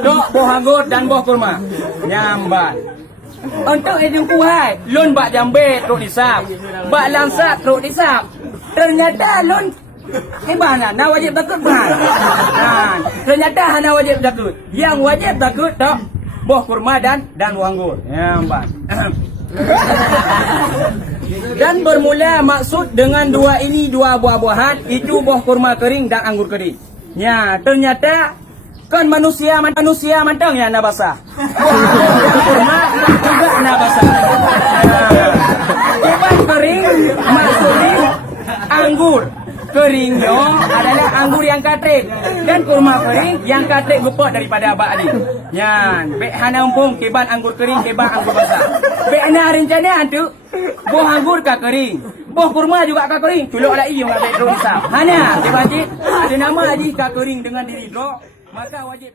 Dok buah anggur dan buah kurma. Nyamban. Untuk hidung kuhai, lun bak jambe teruk disap. Bak langsak teruk disap. Ternyata lun gimana? Nak wajib takut bahan. Ternyata hana wajib takut. Yang wajib takut dok buah kurma dan buah anggur. Nyamban. Dan bermula maksud dengan dua ini dua buah-buahan, itu buah kurma kering dan anggur kering. Ya, ternyata kan manusia matang ya nak basah. Buah kurma juga nak basah. Buah kering maksudnya anggur keringnya adalah anggur yang katrek dan kurma kering yang katrek gepot daripada abak ni. Yan, bek hana umpung keban anggur kering keban anggur basah. Bek hana rencana tu buah anggur ka kering, buah kurma juga ka kering. Culuk lah iyo ngabek terus sah. Hana, dia ada nama aji ka kering dengan diri drok, maka wajib